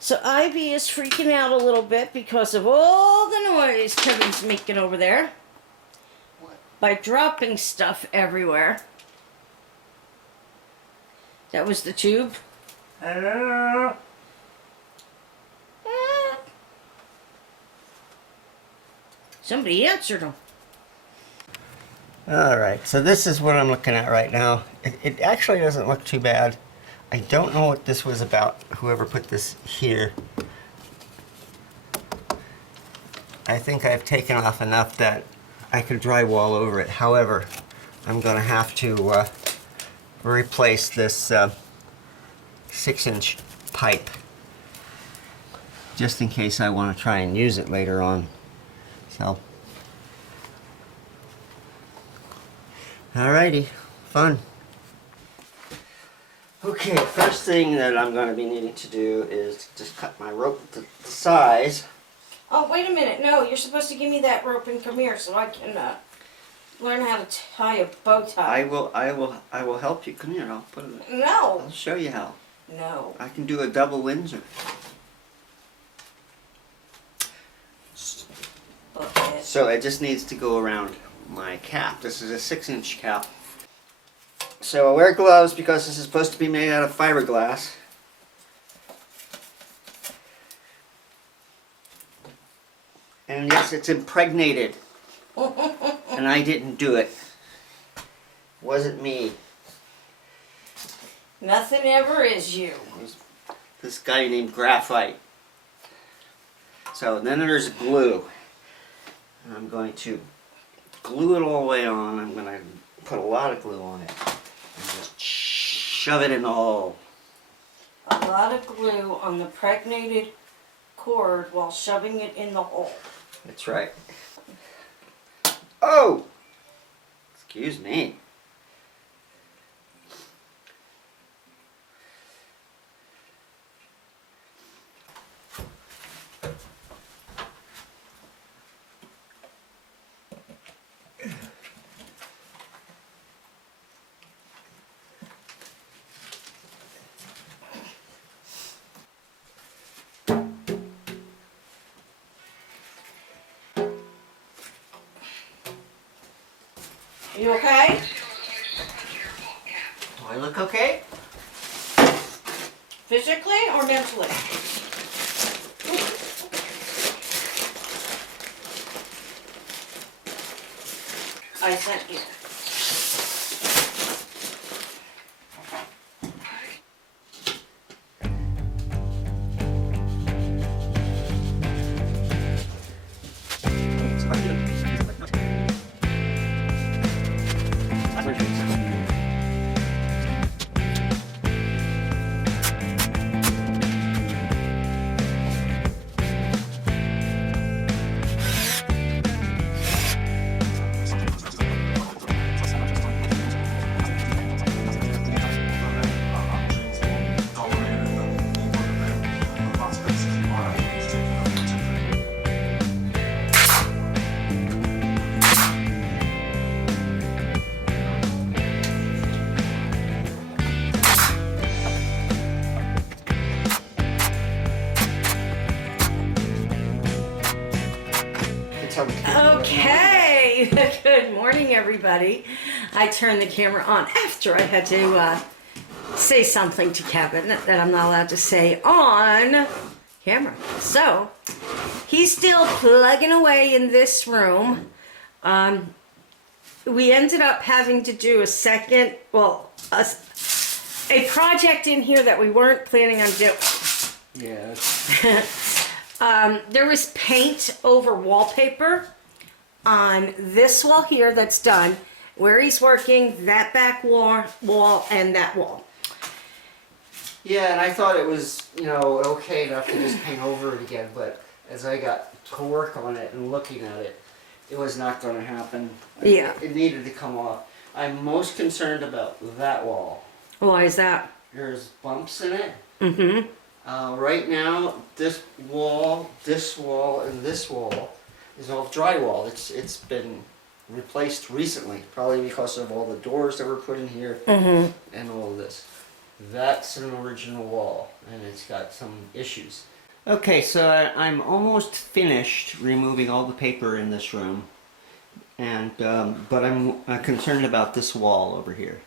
So Ivy is freaking out a little bit because of all the noise Kevin's making over there. What? By dropping stuff everywhere. That was the tube. Hello? Somebody answered him. Alright, so this is what I'm looking at right now. It actually doesn't look too bad. I don't know what this was about, whoever put this here. I think I've taken off enough that I could drywall over it. However, I'm going to have to replace this 6-inch pipe, just in case I want to try and use it later on. So, alrighty, fun. Okay, first thing that I'm going to be needing to do is just cut my rope to the size. Oh, wait a minute. No, you're supposed to give me that rope and come here so I can learn how to tie a bow tie. I will help you. Come here, I'll put it. No. I'll show you how. No. I can do a double Windsor. Okay. So it just needs to go around my cap. This is a 6-inch cap. So I wear gloves because this is supposed to be made out of fiberglass. And yes, it's impregnated. And I didn't do it. Wasn't me. Nothing ever is you. It was this guy named Graphite. So then there's glue. And I'm going to glue it all the way on. I'm going to put a lot of glue on it. And just shove it in the hole. A lot of glue on the pregnated cord while shoving it in the hole. That's right. Oh! Excuse me. You okay? Do I look okay? Physically or mentally? I sent you. Okay, good morning everybody. I turned the camera on after I had to say something to Kevin that I'm not allowed to say on camera. So, he's still plugging away in this room. We ended up having to do a project in here that we weren't planning on doing. Yes. There was paint over wallpaper on this wall here that's done, where he's working, that back wall, and that wall. Yeah, and I thought it was, okay enough to just paint over it again, but as I got to work on it and looking at it, it was not going to happen. Yeah. It needed to come off. I'm most concerned about that wall. Why is that? There's bumps in it. Mm-hmm. Right now, this wall, and this wall is all drywall. It's been replaced recently, probably because of all the doors that were put in here and all of this. That's an original wall, and it's got some issues. Okay, so I'm almost finished removing all the paper in this room, and but I'm concerned about this wall over here.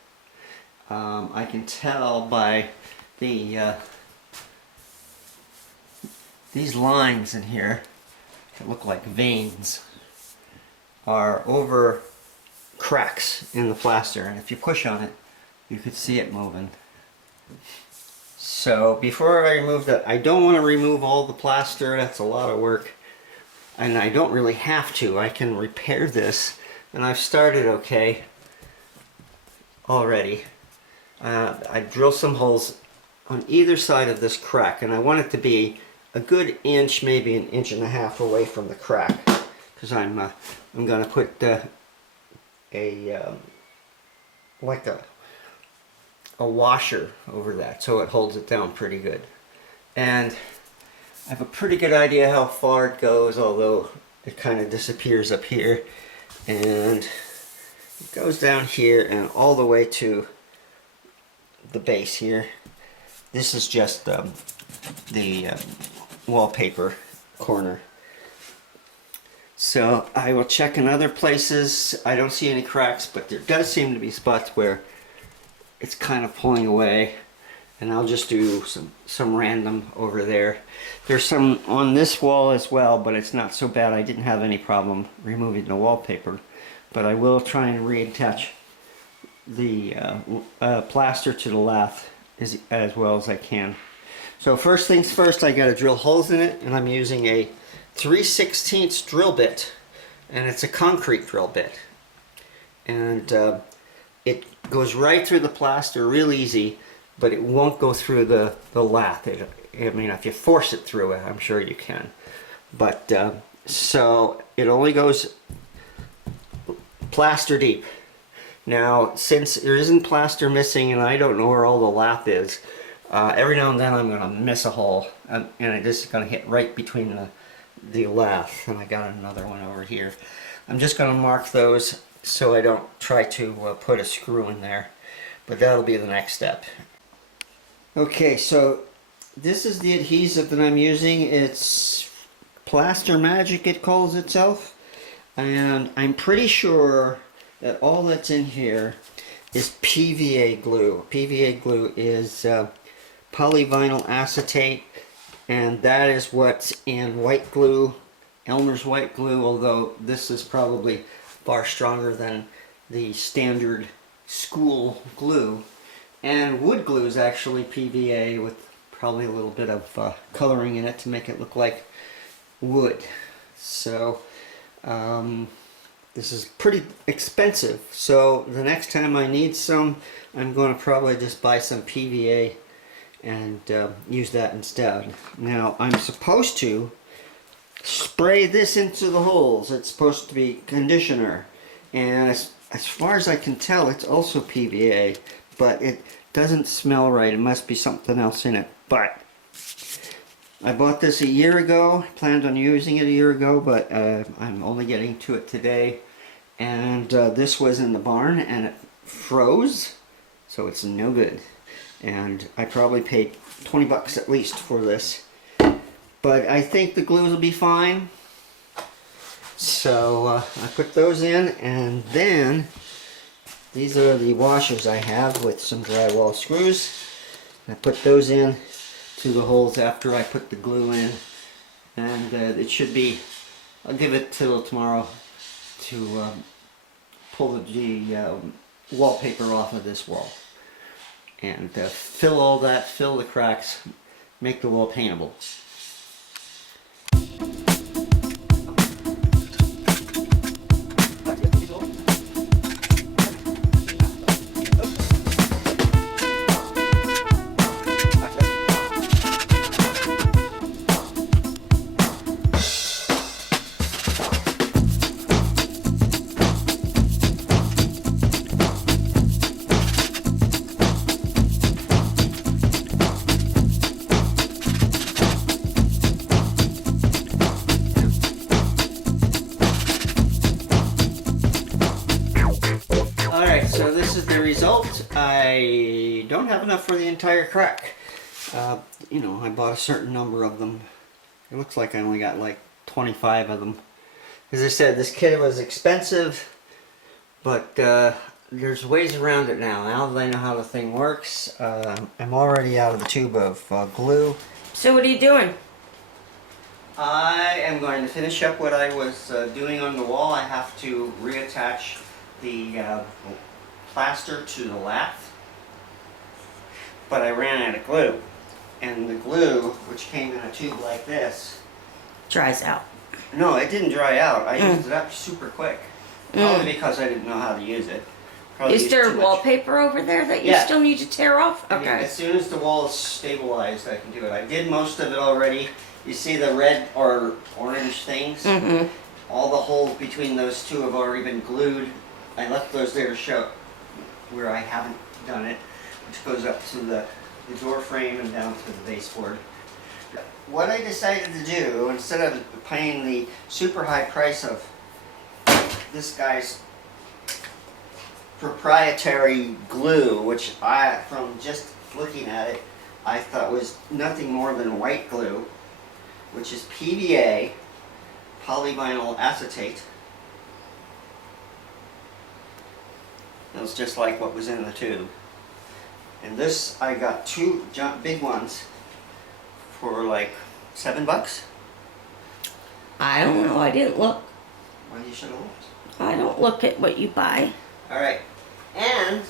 I can tell by the these lines in here that look like veins are over cracks in the plaster, and if you push on it you could see it moving. So before I remove that, I don't want to remove all the plaster. That's a lot of work, and I don't really have to. I can repair this, and I've started okay already. I drill some holes on either side of this crack, and I want it to be a good inch, maybe an inch and a half away from the crack, because I'm going to put like a washer over that so it holds it down pretty good. And I have a pretty good idea how far it goes, although it kind of disappears up here, and it goes down here and all the way to the base here. This is just the wallpaper corner. So I will check in other places. I don't see any cracks, but there does seem to be spots where it's kind of pulling away, and I'll just do some random over there. There's some on this wall as well, but it's not so bad. I didn't have any problem removing the wallpaper, but I will try and reattach the plaster to the lath as well as I can. So first things first, I got to drill holes in it, and I'm using a 3/16 drill bit, and it's a concrete drill bit, and it goes right through the plaster real easy, but it won't go through the lath. I mean, if you force it through it, I'm sure you can, but so it only goes plaster deep. Now, since there isn't plaster missing and I don't know where all the lath is, every now and then I'm going to miss a hole, and it is going to hit right between the lath, and I got another one over here. I'm just going to mark those so I don't try to put a screw in there, but that'll be the next step. Okay, so this is the adhesive that I'm using. It's Plaster Magic, it calls itself, and I'm pretty sure that all that's in here is PVA glue. PVA glue is polyvinyl acetate, and that is what's in white glue, Elmer's white glue, although this is probably far stronger than the standard school glue. And wood glue is actually PVA with probably a little bit of coloring in it to make it look like wood. So this is pretty expensive, so the next time I need some, I'm going to probably just buy some PVA and use that instead. Now, I'm supposed to spray this into the holes. It's supposed to be conditioner, and as far as I can tell, it's also PVA, but it doesn't smell right. It must be something else in it. But I bought this a year ago, planned on using it a year ago, but I'm only getting to it today, and this was in the barn and it froze, so it's no good, and I probably paid 20 bucks at least for this, but I think the glues will be fine. So I put those in, and then these are the washers I have with some drywall screws. I put those in to the holes after I put the glue in, and it should be, I'll give it till tomorrow to pull the wallpaper off of this wall and fill all that, fill the cracks, make the wall paintable. So this is the result. I don't have enough for the entire crack. you know, I bought a certain number of them. It looks like I only got like 25 of them. As I said, this kit was expensive, but there's ways around it now. Now that I know how the thing works, I'm already out of the tube of glue. So what are you doing? I am going to finish up what I was doing on the wall. I have to reattach the plaster to the lath, but I ran out of glue. And the glue, which came in a tube like this, Dries out. no, it didn't dry out. I used it up super quick. Probably because I didn't know how to use it. Probably Is used there too much. wallpaper over there that you Yeah. still need to tear off? I mean, Okay. as soon as the wall is stabilized, I can do it. I did most of it already. You see the red or orange things? Mm-hmm. All the holes between those two have already been glued. I left those there to show where I haven't done it, which goes up to the door frame and down to the baseboard. What I decided to do, instead of paying the super high price of this guy's proprietary glue, which from just looking at it, I thought was nothing more than white glue, which is PVA, polyvinyl acetate. It was just like what was in the tube. And this, I got two big ones for like $7. I don't know. I didn't look. Well, you should have looked. I don't look at what you buy. Alright, and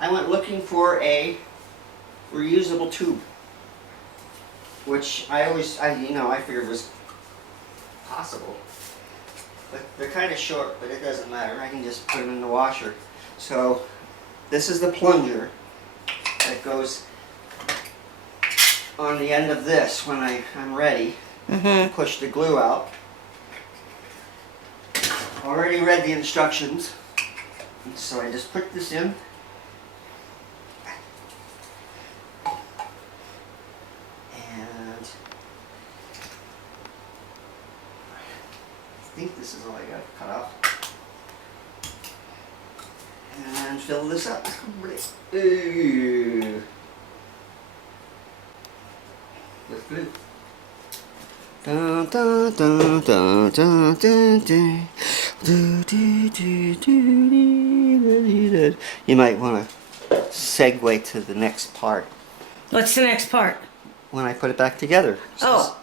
I went looking for a reusable tube, which I figured was possible. But they're kind of short, but it doesn't matter. I can just put them in the washer. So this is the plunger that goes on the end of this when I'm ready to push the glue out. Already read the instructions, so I just put this in. And I think this is all I got to cut off. And fill this up. Ooh. With glue. Dun, dun, dun, dun, dun, dun, dun. Do, do, do, do, do, do. You might want to segue to the next part What's the next part? when I put it back together.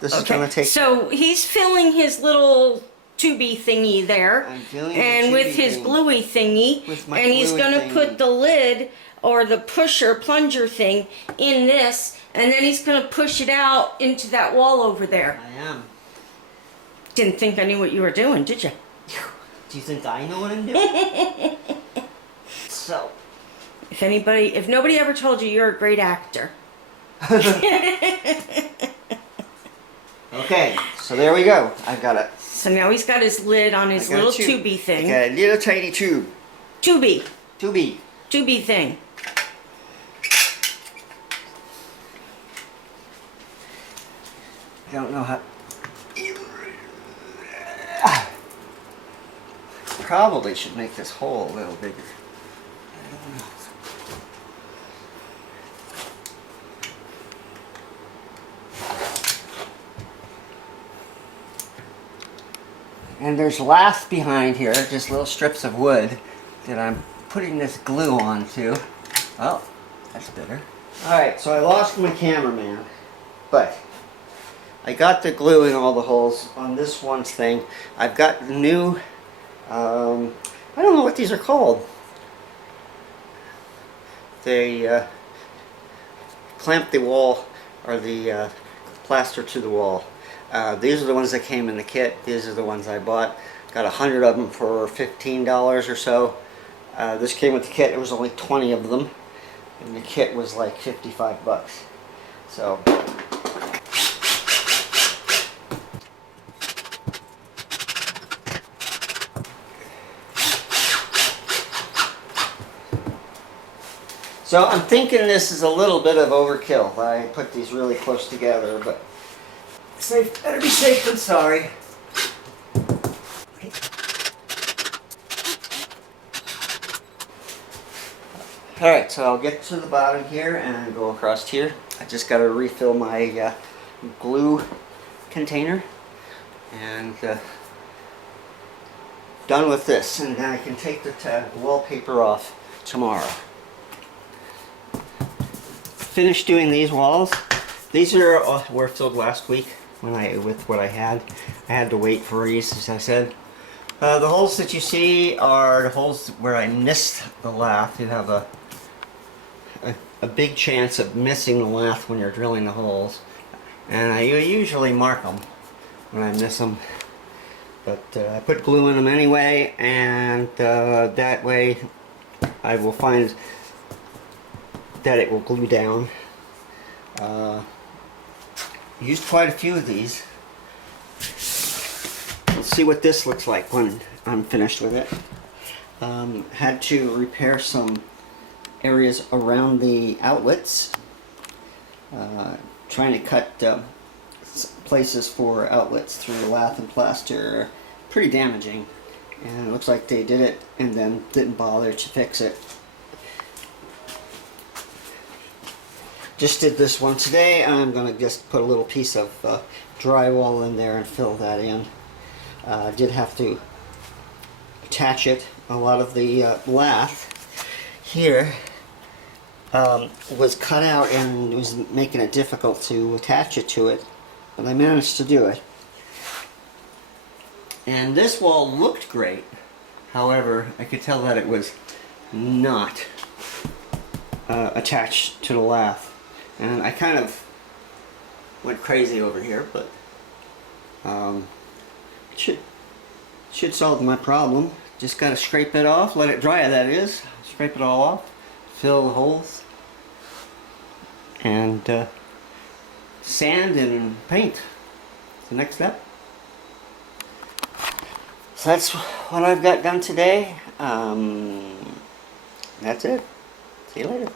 This is going to take. So he's filling his little tubey thingy there, I'm filling and the with tubey his thing. bluey thingy, With my and he's gluey going to thingy. put the lid or the pusher plunger thing in this, and then he's going to push it out into that wall over there. I am. Didn't think I knew what you were doing, did you? Do you think I know what I'm doing? So. If nobody ever told you you're a great actor. Okay, so there we go. I've got it. So now he's got his lid on his I got a little tube. tubey thing. I got a little tiny tube. Tubey. Tubey. Thing. Don't know how. Probably should make this hole a little bigger. I don't know. And there's lath behind here, just little strips of wood that I'm putting this glue onto. Oh, that's better. Alright, so I lost my cameraman, but I got the glue in all the holes on this one thing. I've got the new, I don't know what these are called. They clamp the wall, or the plaster to the wall. These are the ones that came in the kit. These are the ones I bought. Got 100 of them for $15 or so. This came with the kit. It was only 20 of them, and the kit was like $55. So. So I'm thinking this is a little bit of overkill. I put these really close together, but safe, better be safe than sorry. Alright, so I'll get to the bottom here and go across here. I just got to refill my glue container. And done with this. And then I can take the wallpaper off tomorrow. Finished doing these walls. These were filled last week with what I had. I had to wait for these, as I said. The holes that you see are the holes where I missed the lath. You have a big chance of missing the lath when you're drilling the holes, and I usually mark them when I miss them. But I put glue in them anyway, and that way I will find that it will glue down. Used quite a few of these. Let's see what this looks like when I'm finished with it. Had to repair some areas around the outlets. Trying to cut places for outlets through lath and plaster. Pretty damaging. And it looks like they did it and then didn't bother to fix it. Just did this one today. I'm going to just put a little piece of drywall in there and fill that in. Did have to attach it. A lot of the lath here was cut out and it was making it difficult to attach it to it, but I managed to do it. And this wall looked great. However, I could tell that it was not attached to the lath. And I kind of went crazy over here, but it should solve my problem. Just gotta scrape it off, let it dry, that is. Scrape it all off, fill the holes, and sand and paint. It's the next step. So that's what I've got done today. That's it. See you later.